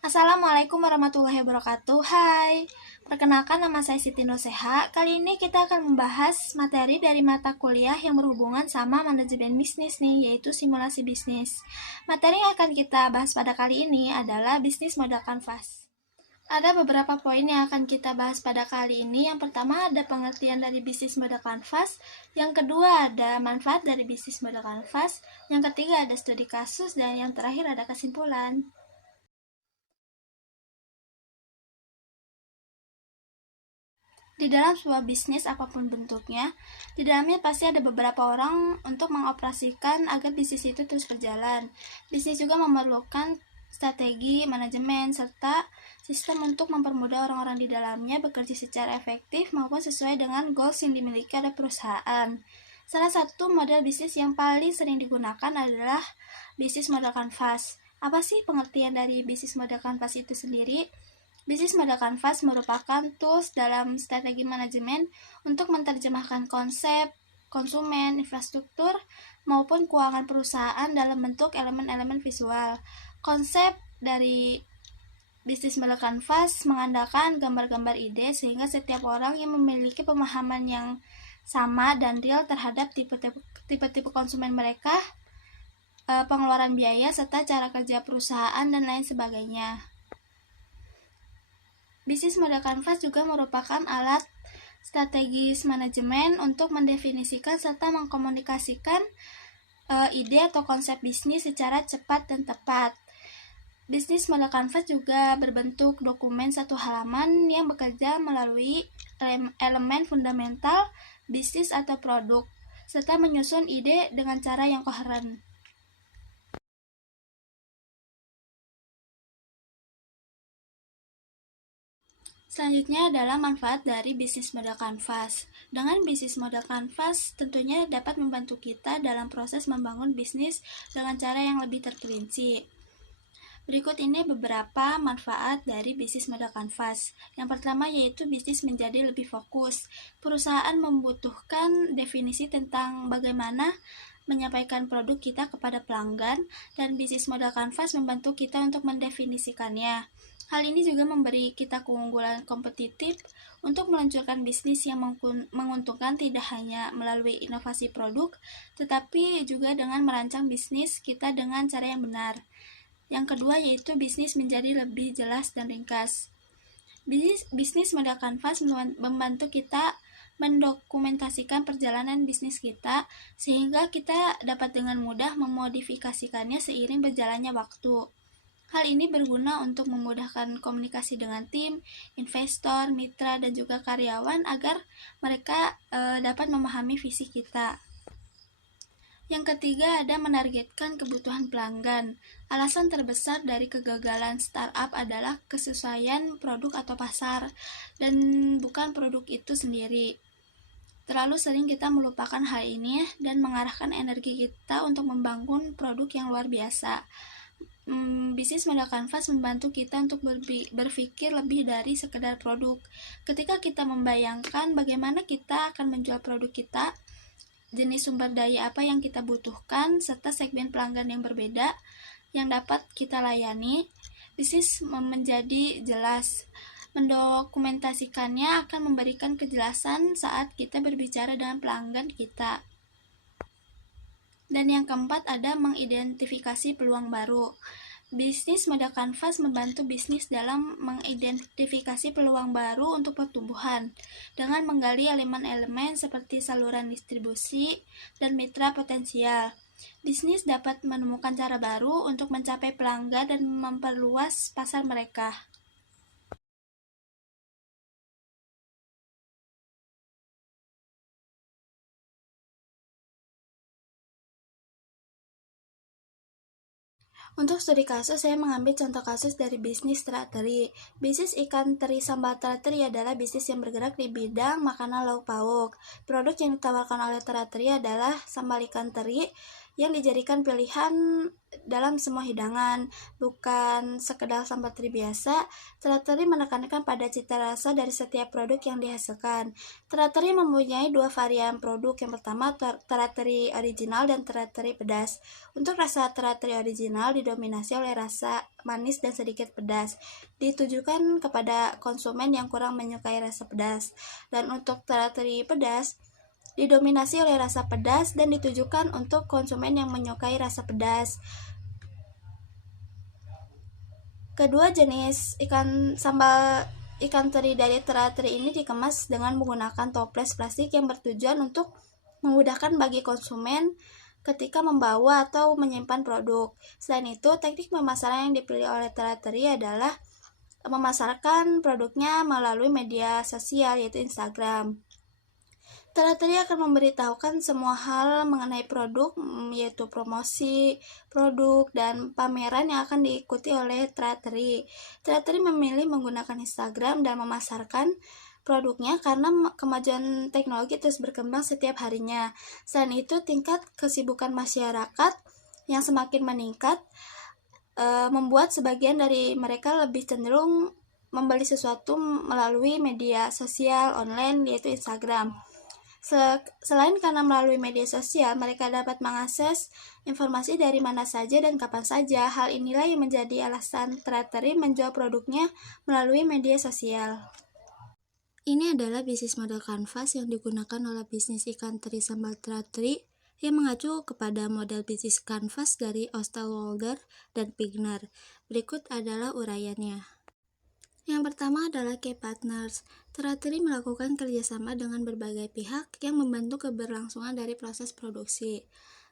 Assalamualaikum warahmatullahi wabarakatuh. Hai, perkenalkan nama saya Siti Nuseha. Kali ini kita akan membahas materi dari mata kuliah yang berhubungan sama manajemen bisnis nih, yaitu simulasi bisnis. Materi yang akan kita bahas pada kali ini adalah bisnis modal kanvas. Ada beberapa poin yang akan kita bahas pada kali ini. Yang pertama ada pengertian dari bisnis modal kanvas, yang kedua ada manfaat dari bisnis modal kanvas, yang ketiga ada studi kasus, dan yang terakhir ada kesimpulan. Di dalam sebuah bisnis apapun bentuknya, di dalamnya pasti ada beberapa orang untuk mengoperasikan agar bisnis itu terus berjalan. Bisnis juga memerlukan strategi, manajemen, serta sistem untuk mempermudah orang-orang di dalamnya bekerja secara efektif maupun sesuai dengan goals yang dimiliki oleh perusahaan. Salah satu model bisnis yang paling sering digunakan adalah bisnis modal kanvas. Apa sih pengertian dari bisnis modal kanvas itu sendiri? Bisnis modal kanvas merupakan tools dalam strategi manajemen untuk menerjemahkan konsep, konsumen, infrastruktur, maupun keuangan perusahaan dalam bentuk elemen-elemen visual. Konsep dari bisnis modal kanvas mengandalkan gambar-gambar ide sehingga setiap orang yang memiliki pemahaman yang sama dan real terhadap tipe-tipe konsumen mereka, pengeluaran biaya, serta cara kerja perusahaan, dan lain sebagainya. Bisnis modal kanvas juga merupakan alat strategis manajemen untuk mendefinisikan serta mengkomunikasikan ide atau konsep bisnis secara cepat dan tepat. Bisnis modal kanvas juga berbentuk dokumen satu halaman yang bekerja melalui elemen fundamental bisnis atau produk, serta menyusun ide dengan cara yang koheren. Selanjutnya adalah manfaat dari bisnis modal kanvas. Dengan bisnis modal kanvas, tentunya dapat membantu kita dalam proses membangun bisnis dengan cara yang lebih terperinci. Berikut ini beberapa manfaat dari bisnis modal kanvas. Yang pertama yaitu bisnis menjadi lebih fokus. Perusahaan membutuhkan definisi tentang bagaimana menyampaikan produk kita kepada pelanggan, dan bisnis modal kanvas membantu kita untuk mendefinisikannya. Hal ini juga memberi kita keunggulan kompetitif untuk meluncurkan bisnis yang menguntungkan tidak hanya melalui inovasi produk, tetapi juga dengan merancang bisnis kita dengan cara yang benar. Yang kedua yaitu bisnis menjadi lebih jelas dan ringkas. Bisnis modal kanvas membantu kita mendokumentasikan perjalanan bisnis kita sehingga kita dapat dengan mudah memodifikasikannya seiring berjalannya waktu. Hal ini berguna untuk memudahkan komunikasi dengan tim, investor, mitra, dan juga karyawan agar mereka dapat memahami visi kita. Yang ketiga ada menargetkan kebutuhan pelanggan. Alasan terbesar dari kegagalan startup adalah kesesuaian produk atau pasar, dan bukan produk itu sendiri. Terlalu sering kita melupakan hal ini dan mengarahkan energi kita untuk membangun produk yang luar biasa. Bisnis modal kanvas membantu kita untuk berpikir lebih dari sekedar produk. Ketika kita membayangkan bagaimana kita akan menjual produk kita, jenis sumber daya apa yang kita butuhkan, serta segmen pelanggan yang berbeda yang dapat kita layani, bisnis menjadi jelas. Mendokumentasikannya akan memberikan kejelasan saat kita berbicara dengan pelanggan kita. Dan yang keempat ada mengidentifikasi peluang baru. Bisnis modal kanvas membantu bisnis dalam mengidentifikasi peluang baru untuk pertumbuhan dengan menggali elemen-elemen seperti saluran distribusi dan mitra potensial. Bisnis dapat menemukan cara baru untuk mencapai pelanggan dan memperluas pasar mereka. Untuk studi kasus, saya mengambil contoh kasus dari bisnis terak teri. Bisnis ikan teri sambal terak teri adalah bisnis yang bergerak di bidang makanan lauk pauk. Produk yang ditawarkan oleh terak teri adalah sambal ikan teri yang dijadikan pilihan dalam semua hidangan, bukan sekedar sambal teri biasa. Tera-teri menekankan pada cita rasa dari setiap produk yang dihasilkan. Tera-teri mempunyai dua varian produk. Yang pertama, tera-teri original dan tera-teri pedas. Untuk rasa tera-teri original didominasi oleh rasa manis dan sedikit pedas, ditujukan kepada konsumen yang kurang menyukai rasa pedas. Dan untuk tera-teri pedas didominasi oleh rasa pedas dan ditujukan untuk konsumen yang menyukai rasa pedas. Kedua jenis sambal ikan teri dari tera-teri ini dikemas dengan menggunakan toples plastik yang bertujuan untuk memudahkan bagi konsumen ketika membawa atau menyimpan produk. Selain itu, teknik pemasaran yang dipilih oleh tera-teri adalah memasarkan produknya melalui media sosial, yaitu Instagram. Tera-teri akan memberitahukan semua hal mengenai produk, yaitu promosi, produk, dan pameran yang akan diikuti oleh tera-teri. Tera-teri memilih menggunakan Instagram dan memasarkan produknya karena kemajuan teknologi terus berkembang setiap harinya. Selain itu, tingkat kesibukan masyarakat yang semakin meningkat membuat sebagian dari mereka lebih cenderung membeli sesuatu melalui media sosial online, yaitu Instagram. Selain karena melalui media sosial, mereka dapat mengakses informasi dari mana saja dan kapan saja. Hal inilah yang menjadi alasan tera-teri menjual produknya melalui media sosial. Ini adalah bisnis model kanvas yang digunakan oleh bisnis ikan teri sambal tera-teri yang mengacu kepada model bisnis kanvas dari Osterwalder dan Pigner. Berikut adalah uraiannya. Yang pertama adalah key partners. Tera-teri melakukan kerjasama dengan berbagai pihak yang membantu keberlangsungan dari proses produksi.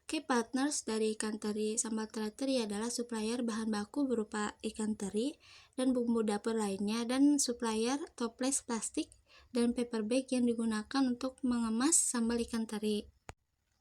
Key partners dari ikan teri sambal tera-teri adalah supplier bahan baku berupa ikan teri dan bumbu dapur lainnya, dan supplier toples plastik dan paper bag yang digunakan untuk mengemas sambal ikan teri.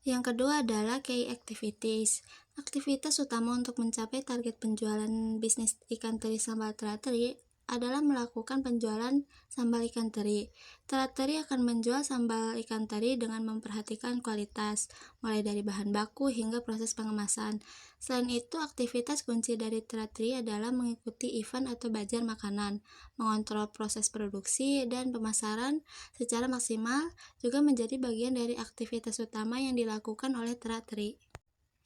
Yang kedua adalah key activities. Aktivitas utama untuk mencapai target penjualan bisnis ikan teri sambal tera-teri adalah melakukan penjualan sambal ikan teri. Tera-teri akan menjual sambal ikan teri dengan memperhatikan kualitas, mulai dari bahan baku hingga proses pengemasan. Selain itu, aktivitas kunci dari tera-teri adalah mengikuti event atau bazar makanan, mengontrol proses produksi dan pemasaran secara maksimal juga menjadi bagian dari aktivitas utama yang dilakukan oleh tera-teri.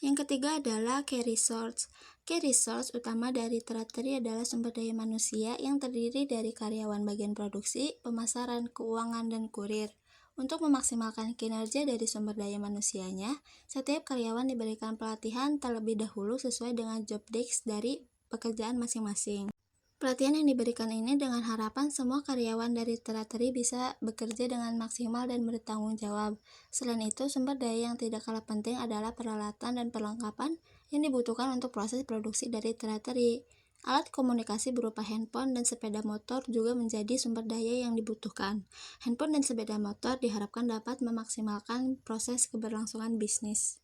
Yang ketiga adalah key resource. Key resource utama dari tera-teri adalah sumber daya manusia yang terdiri dari karyawan bagian produksi, pemasaran, keuangan, dan kurir. Untuk memaksimalkan kinerja dari sumber daya manusianya, setiap karyawan diberikan pelatihan terlebih dahulu sesuai dengan job desk dari pekerjaan masing-masing. Pelatihan yang diberikan ini dengan harapan semua karyawan dari tera-teri bisa bekerja dengan maksimal dan bertanggung jawab. Selain itu, sumber daya yang tidak kalah penting adalah peralatan dan perlengkapan yang dibutuhkan untuk proses produksi dari tera-teri. Alat komunikasi berupa handphone dan sepeda motor juga menjadi sumber daya yang dibutuhkan. Handphone dan sepeda motor diharapkan dapat memaksimalkan proses keberlangsungan bisnis.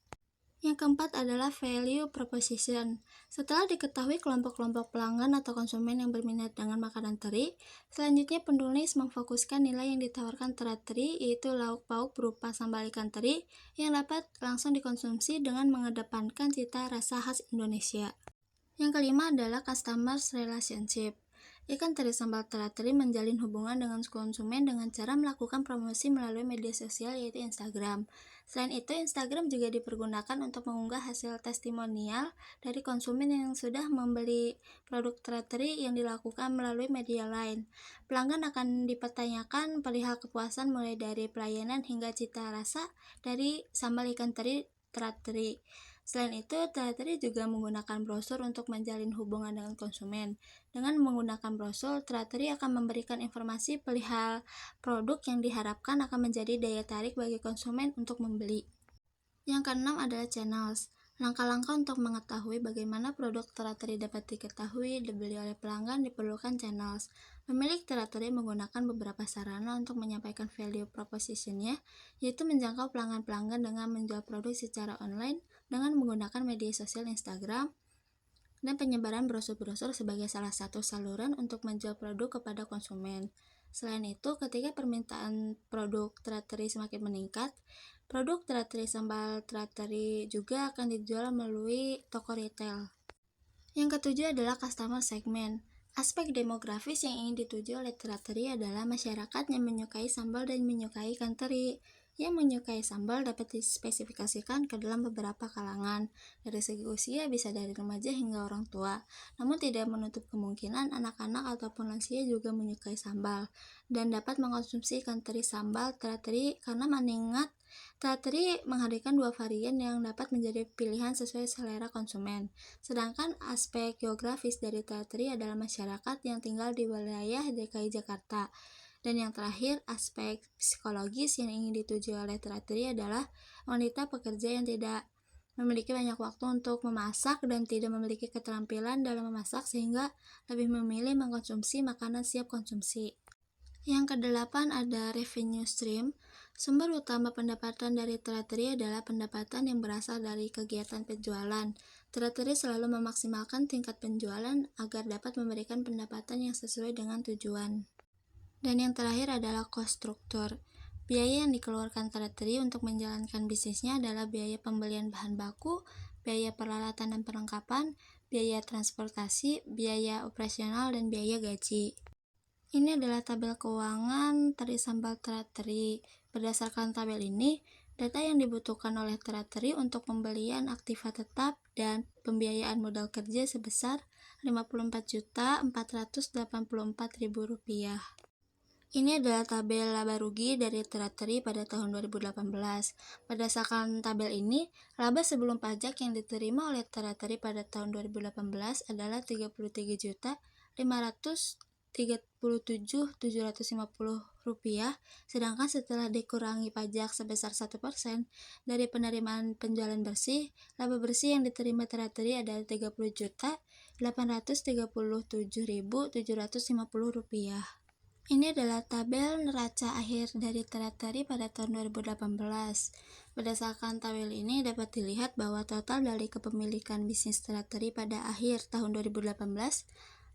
Yang keempat adalah value proposition. Setelah diketahui kelompok-kelompok pelanggan atau konsumen yang berminat dengan makanan teri, selanjutnya penulis memfokuskan nilai yang ditawarkan tera-teri, yaitu lauk pauk berupa sambal ikan teri yang dapat langsung dikonsumsi dengan mengedepankan cita rasa khas Indonesia. Yang kelima adalah customer relationship. Ikan teri sambal tera-teri menjalin hubungan dengan konsumen dengan cara melakukan promosi melalui media sosial, yaitu Instagram. Selain itu, Instagram juga dipergunakan untuk mengunggah hasil testimonial dari konsumen yang sudah membeli produk tera-teri yang dilakukan melalui media lain. Pelanggan akan dipertanyakan perihal kepuasan mulai dari pelayanan hingga cita rasa dari sambal ikan teri tera-teri. Selain itu, tera-teri juga menggunakan brosur untuk menjalin hubungan dengan konsumen. Dengan menggunakan brosur, tera-teri akan memberikan informasi perihal produk yang diharapkan akan menjadi daya tarik bagi konsumen untuk membeli. Yang keenam adalah channels. Langkah-langkah untuk mengetahui bagaimana produk tera-teri dapat diketahui dibeli oleh pelanggan diperlukan channels. Pemilik tera-teri menggunakan beberapa sarana untuk menyampaikan value proposition-nya, yaitu menjangkau pelanggan-pelanggan dengan menjual produk secara online dengan menggunakan media sosial Instagram, dan penyebaran brosur-brosur sebagai salah satu saluran untuk menjual produk kepada konsumen. Selain itu, ketika permintaan produk tera-teri semakin meningkat, Produk Trattori Sambal Trattori juga akan dijual melalui toko retail. Yang ketujuh adalah customer segment. Aspek demografis yang ingin dituju oleh Trattori adalah masyarakat yang menyukai sambal dan menyukai ikan teri. Yang menyukai sambal dapat dispesifikasikan ke dalam beberapa kalangan. Dari segi usia bisa dari remaja hingga orang tua. Namun tidak menutup kemungkinan anak-anak ataupun lansia juga menyukai sambal dan dapat mengkonsumsi ikan teri sambal Trattori karena mengingat Trattori menghadirkan dua varian yang dapat menjadi pilihan sesuai selera konsumen. Sedangkan aspek geografis dari Trattori adalah masyarakat yang tinggal di wilayah DKI Jakarta. Dan yang terakhir, aspek psikologis yang ingin dituju oleh Trattori adalah wanita pekerja yang tidak memiliki banyak waktu untuk memasak dan tidak memiliki keterampilan dalam memasak sehingga lebih memilih mengkonsumsi makanan siap konsumsi. Yang kedelapan ada revenue stream. Sumber utama pendapatan dari Trattori adalah pendapatan yang berasal dari kegiatan penjualan. Trattori selalu memaksimalkan tingkat penjualan agar dapat memberikan pendapatan yang sesuai dengan tujuan. Dan yang terakhir adalah cost struktur. Biaya yang dikeluarkan Trattori untuk menjalankan bisnisnya adalah biaya pembelian bahan baku, biaya peralatan dan perlengkapan, biaya transportasi, biaya operasional, dan biaya gaji. Ini adalah tabel keuangan teri sambal Trattori. Berdasarkan tabel ini, data yang dibutuhkan oleh Trattori untuk pembelian aktiva tetap dan pembiayaan modal kerja sebesar Rp54.484.000. Ini adalah tabel laba rugi dari Trattori pada tahun 2018. Berdasarkan tabel ini, laba sebelum pajak yang diterima oleh Trattori pada tahun 2018 adalah Rp33.537.750, sedangkan setelah dikurangi pajak sebesar 1% dari penerimaan penjualan bersih, laba bersih yang diterima Trattori adalah Rp30.837.750. Ini adalah tabel neraca akhir dari Trattori pada tahun 2018. Berdasarkan tabel ini dapat dilihat bahwa total dari kepemilikan bisnis Trattori pada akhir tahun 2018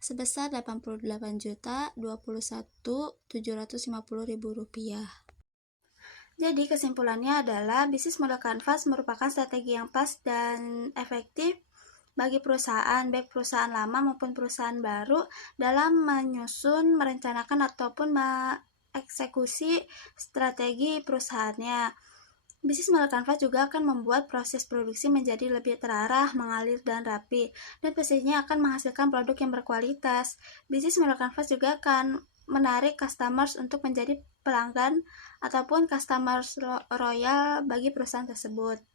sebesar Rp81.750.000. Jadi kesimpulannya adalah bisnis modal kanvas merupakan strategi yang pas dan efektif bagi perusahaan, baik perusahaan lama maupun perusahaan baru, dalam menyusun, merencanakan, ataupun mengeksekusi strategi perusahaannya. Bisnis modal kanvas juga akan membuat proses produksi menjadi lebih terarah, mengalir, dan rapi, dan pastinya akan menghasilkan produk yang berkualitas. Bisnis modal kanvas juga akan menarik customers untuk menjadi pelanggan ataupun customers royal bagi perusahaan tersebut.